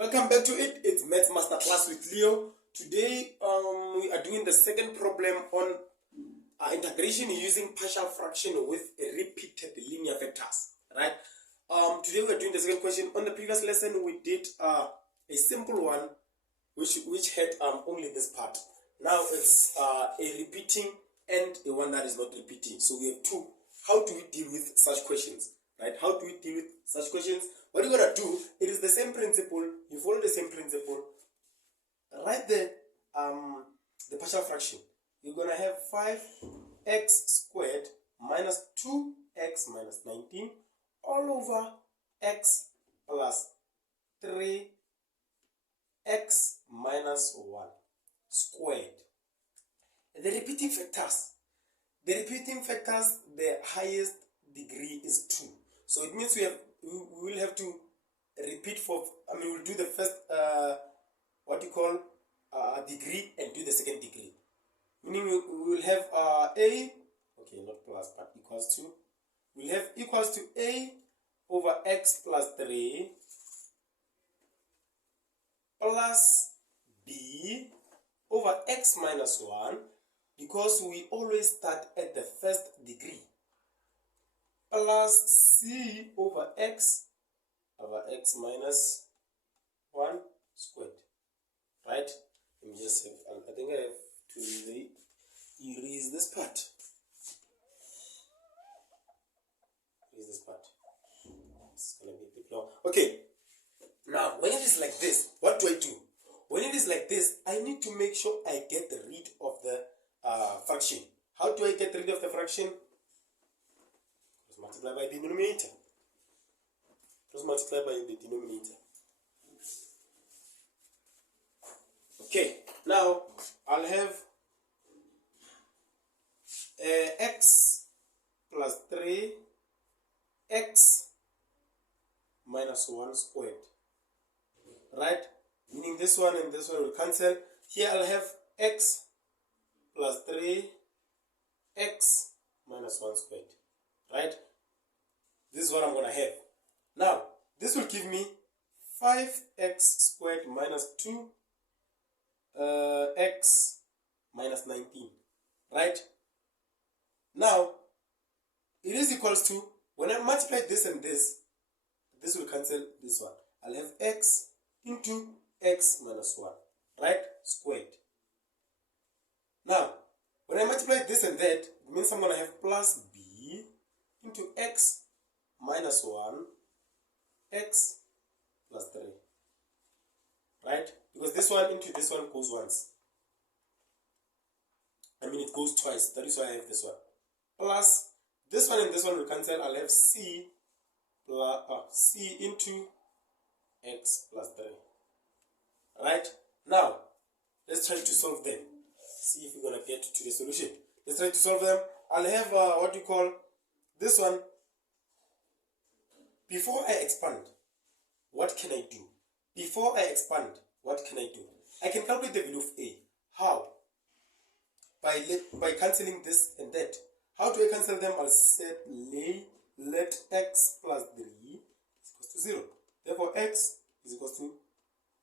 Welcome back to it. It's Maths Masterclass with Leo. Today we are doing the second problem on integration using partial fraction with repeated linear vectors. Right? Today we are doing the second question. On the previous lesson we did a simple one which had only this part. Now it's a repeating and a one that is not repeating. So we have two. How do we deal with such questions? Right? How do we deal with such questions? What you're gonna do, it is the same principle. You follow the same principle. Write the partial fraction. You're gonna have 5x squared minus 2x minus 19 all over x plus 3x minus 1 squared. The repeating factors. The highest degree is 2. So it means we will have to repeat we'll do the first degree and do the second degree. Meaning we will have equals to, we'll have equals to a over x plus 3 plus b over x minus 1, because we always start at the first degree, plus c over x minus 1 squared. Right? Let me just I think I have to erase this part. It's gonna be a bit long. Okay. Now, when it is like this, what do I do? When it is like this, I need to make sure I get rid of the fraction. How do I get rid of the fraction? Just multiply by the denominator. Okay, now I'll have x plus 3 x minus 1 squared. Right? Meaning this one and this one will cancel. Here I'll have x plus 3 x minus 1 squared. Right? This is what I'm going to have. Now, this will give me 5x squared minus 2x minus 19. Right? Now, it is equals to, when I multiply this and this will cancel this one. I'll have x into x minus 1. Right? Squared. Now, when I multiply this and that, it means I'm going to have plus b into x minus 1 x plus 3. Right? Because this one into this one goes once. It goes twice. That is why I have this one. Plus this one and this one will cancel. I'll have c into x plus 3. Right? Now, let's try to solve them. See if we're going to get to the solution. Let's try to solve them. I'll have this one. Before I expand, what can I do? I can calculate the value of a. How? By cancelling this and that. How do I cancel them? I'll set let x plus 3 is equal to 0. Therefore, x is equal to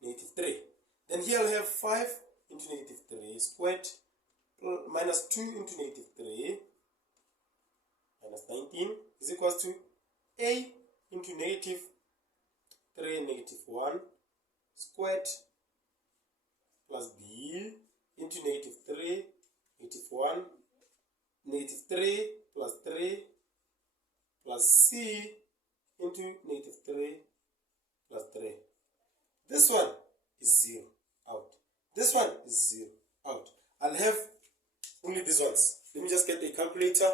negative 3. Then here I'll have 5 into negative 3 squared minus 2 into negative 3 minus 19 is equal to a into negative 3 negative 1 squared plus b into negative 3 negative 1 negative 3 plus 3 plus c into negative 3 plus 3. This one is 0 out. This one is 0 out. I'll have only these ones. Let me just get a calculator.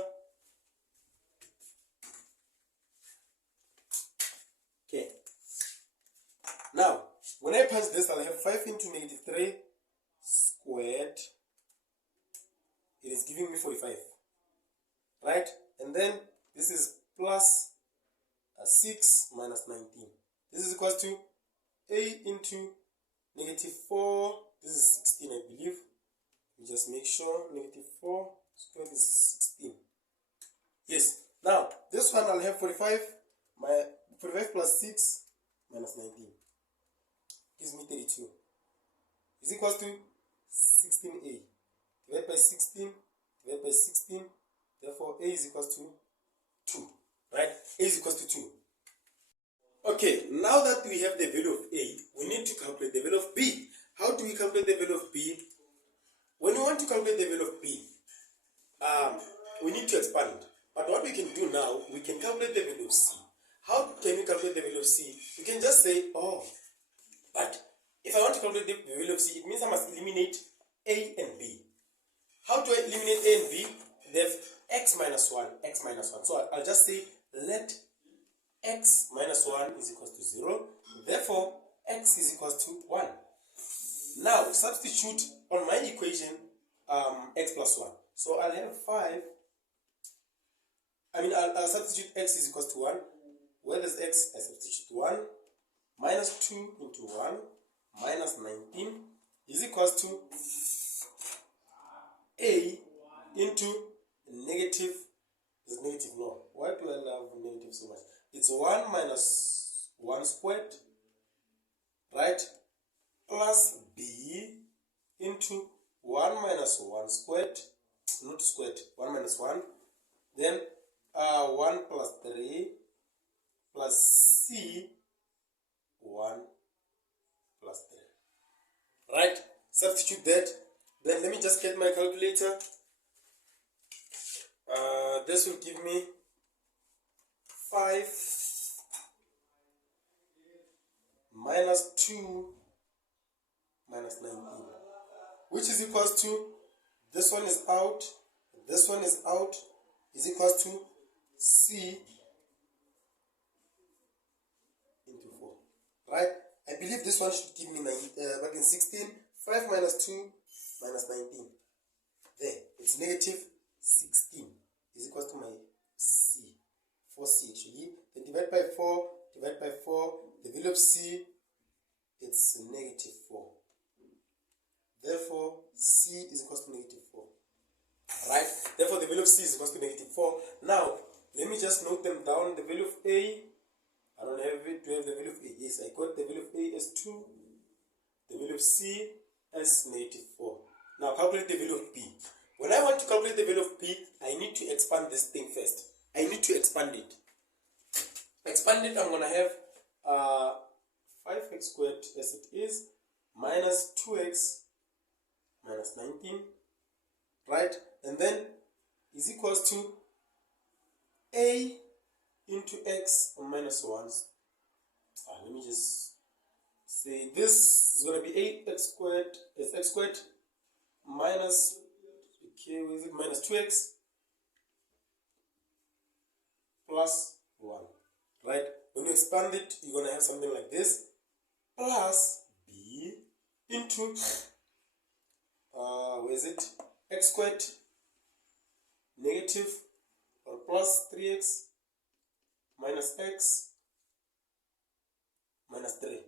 Okay. Now, when I pass this, I'll have 5 into negative 3 squared. It is giving me 45. Right? And then this is plus 6 minus 19. This is equal to a into negative 4. This is 16, I believe. We just make sure negative 4 squared is 16. Yes. Now, this one I'll have 45 plus 6 minus 19. gives me 32. Is equals to 16a. Divided by 16, divided by 16, therefore a is equals to 2. Right? A is equals to 2. Okay, now that we have the value of a, we need to calculate the value of b. How do we calculate the value of b? When we want to calculate the value of b, we need to expand. But what we can do now, we can calculate the value of c. How can we calculate the value of c? We can just say, oh, but if I want to calculate the value of c, it means I must eliminate a and b. How do I eliminate a and b? They have x minus 1, x minus 1. So I'll just say, let x minus 1 is equals to 0. Therefore, x is equals to 1. Now, substitute on my equation x plus 1. So I'll have 5. I'll substitute x is equals to 1. Where there's x, I substitute 1. Minus 2 into 1 minus 19 is equals to a into negative. Is negative? No. Why do I love negative so much? It's 1 minus 1 squared, right? Plus b into 1 minus 1 squared, not squared, 1 minus 1. Then 1 plus 3 plus c 1 plus 3. Right? Substitute that. Then let me just get my calculator. This will give me 5 minus 2 minus 19, which is equals to, this one is out, this one is out, is equals to c into 4. Right? I believe this one should give me 16. 5 minus 2 minus 19. There. It's negative 16 is equals to my c. 4c actually. Then divide by 4. Divide by 4. The value of c, it's negative 4. Therefore, c is equals to negative 4. Right? Therefore, the value of c is equals to negative 4. Now, let me just note them down. The value of a, I don't have it. Do I have the value of a? Yes, I got the value of a as 2. The value of c as negative 4. Now, calculate the value of b. When I want to calculate the value of b, I need to expand this thing first. I need to expand it. Expand it, I'm going to have 5x squared as it is, minus 2x minus 19, right? And then is equals to a into x minus 1. Let me just say this is going to be 8x squared is x squared minus, okay, what is it? Minus 2x plus 1, right? When you expand it, you're going to have something like this, plus b into, where is it? X squared negative or plus 3x minus x minus 3,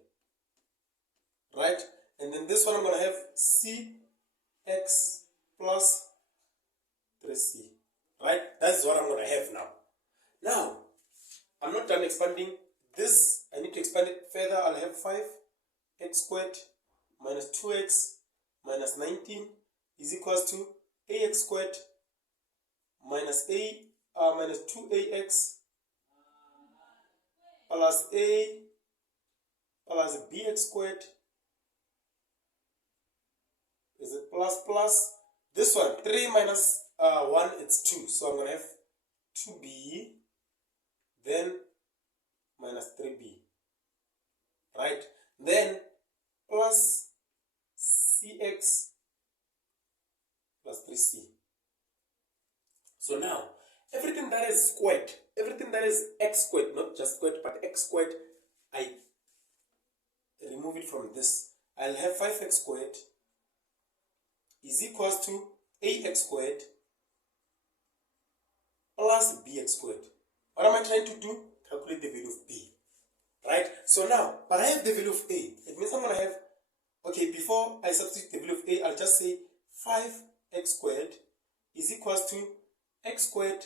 right? And then this one I'm going to have cx plus 3c, right? That's what I'm going to have now. Now, I'm not done expanding this. I need to expand it further. I'll have 5x squared minus 2x minus 19 is equals to ax squared minus minus 2ax plus a plus bx squared. Is it plus? This one, 3 minus 1, it's 2. So I'm going to have 2b, then minus 3b. Right? Then plus cx plus 3c. So now, everything that is squared, everything that is x squared, not just squared, but x squared, I remove it from this. I'll have 5x squared is equals to ax squared plus bx squared. What am I trying to do? Calculate the value of b. Right? So now, but I have the value of a. It means I'm going to have, okay, before I substitute the value of a, I'll just say 5x squared is equals to x squared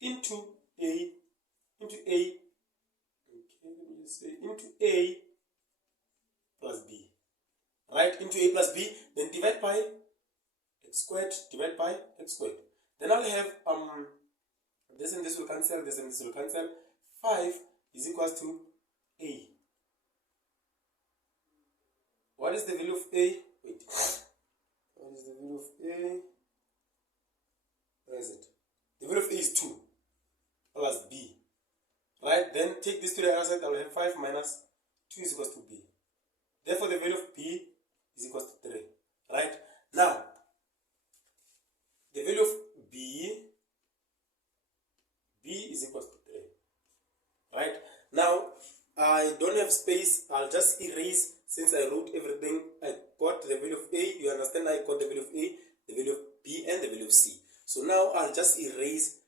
into a, okay, let me just say into a plus right, into a plus b, then divide by x squared, divide by x squared. Then I'll have this and this will cancel, this and this will cancel. 5 is equals to a. What is the value of a? Wait. What is the value of a? Where is it? The value of a is 2 plus b. Right? Then take this to the other side. I will have 5 minus 2 is equals to b. Therefore, the value of b is equals to 3. Right? Now, the value of b is equals to 3. Right? Now, I don't have space. I'll just erase since I wrote everything. I got the value of a. You understand? I got the value of a, the value of b, and the value of c. So now I'll just erase,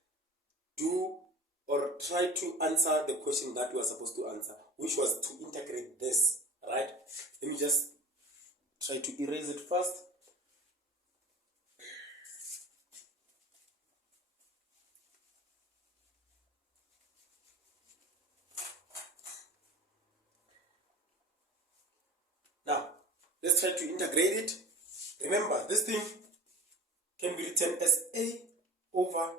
do or try to answer the question that we are supposed to answer, which was to integrate this. Right? Let me just try to erase it first. Now, let's try to integrate it. Remember, this thing can be written as a over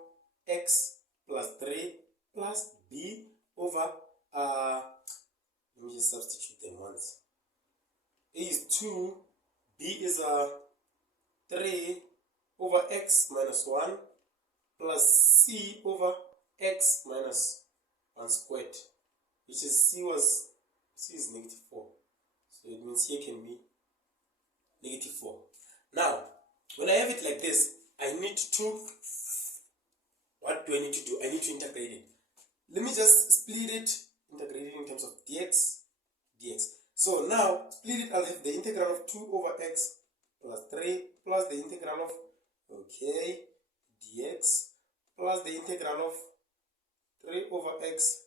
x plus 3 plus b over, let me just substitute them once. A is 2, b is 3 over x minus 1 plus c over x minus 1 squared, which is c is negative 4. So it means here can be negative 4. Now, when I have it like this, I need to, what do I need to do? I need to integrate it. Let me just split it, integrate it in terms of dx. So now, split it, I'll have the integral of 2 over x plus 3 plus the integral of, okay, dx plus the integral of 3 over x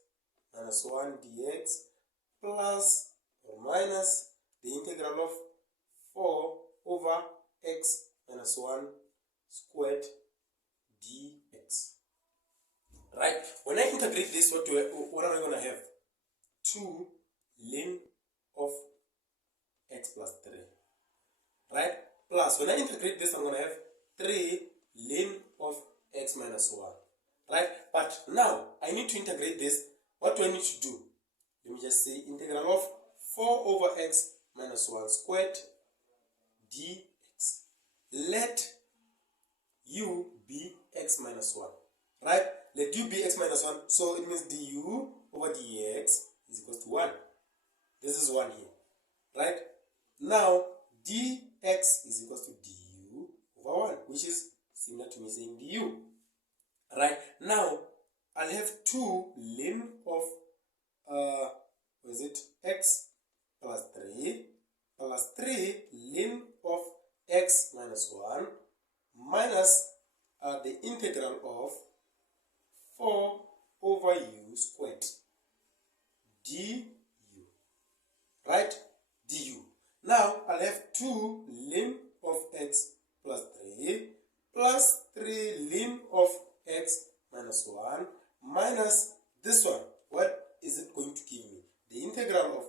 minus 1 dx plus or minus the integral of 4 over x minus 1 squared dx. Right? When I integrate this, what am I going to have? 2 ln of x plus 3. Right? Plus, when I integrate this, I'm going to have 3 ln of x minus 1. Right? But now, I need to integrate this. What do I need to do? Let me just say integral of 4 over x minus 1 squared dx. Let u be x minus 1. Right? Let u be x minus 1. So it means du over dx is equal to 1. This is 1 here. Right? Now, dx is equal to du over 1, which is similar to me saying du. Right? Now, I'll have 2 ln of, x plus 3 plus 3 ln of x minus 1 minus the integral of 4 over u squared du. Right? Du. Now, I'll have 2 ln of x plus 3 plus 3 ln of x minus 1 minus this one. What is it going to give me? The integral of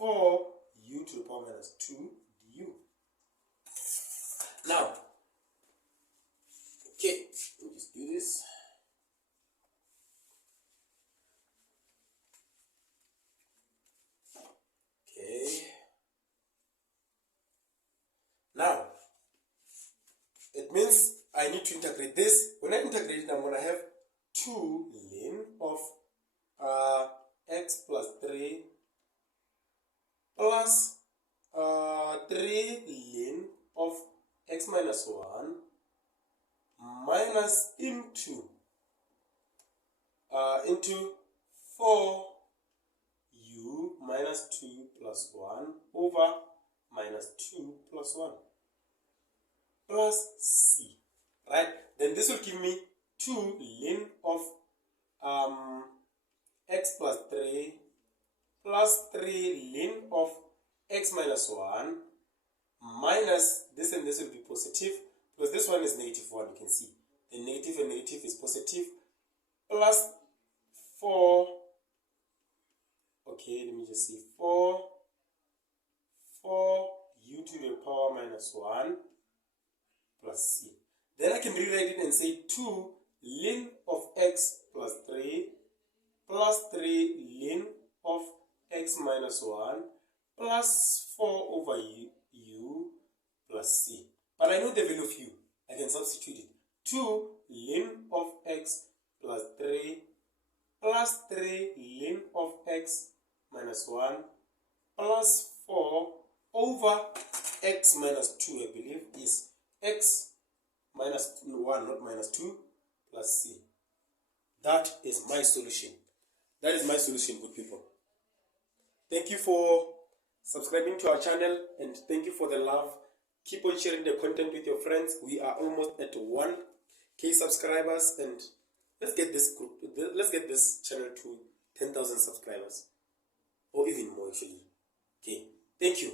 4u to the power minus 2 du. Now, okay, let me just do this. Okay. Now, it means I need to integrate this. When I integrate it, I'm going to have 2 ln of x plus 3 plus 3 ln of x minus 1 minus into 4u minus 2 plus 1 over minus 2 plus 1 plus c. Right? Then this will give me 2 ln of x plus 3 plus 3 ln of x minus 1 minus this, and this will be positive because this one is negative 1, you can see. The negative and negative is positive plus 4. Okay, let me just see. 4 u to the 4 minus 1 plus c. Then I can rewrite it and say 2 ln of x plus 3 plus 3 ln of x minus 1 plus 4 over u plus c. But I know the value of u. I can substitute it. 2 ln of x plus 3 plus 3 ln of x minus 1 plus 4 over x minus 2, I believe, is x minus 1, not minus 2, plus c. That is my solution. That is my solution, good people. Thank you for subscribing to our channel, and thank you for the love. Keep on sharing the content with your friends. We are almost at 1K subscribers, and let's get this channel to 10,000 subscribers, or even more actually. Okay, thank you.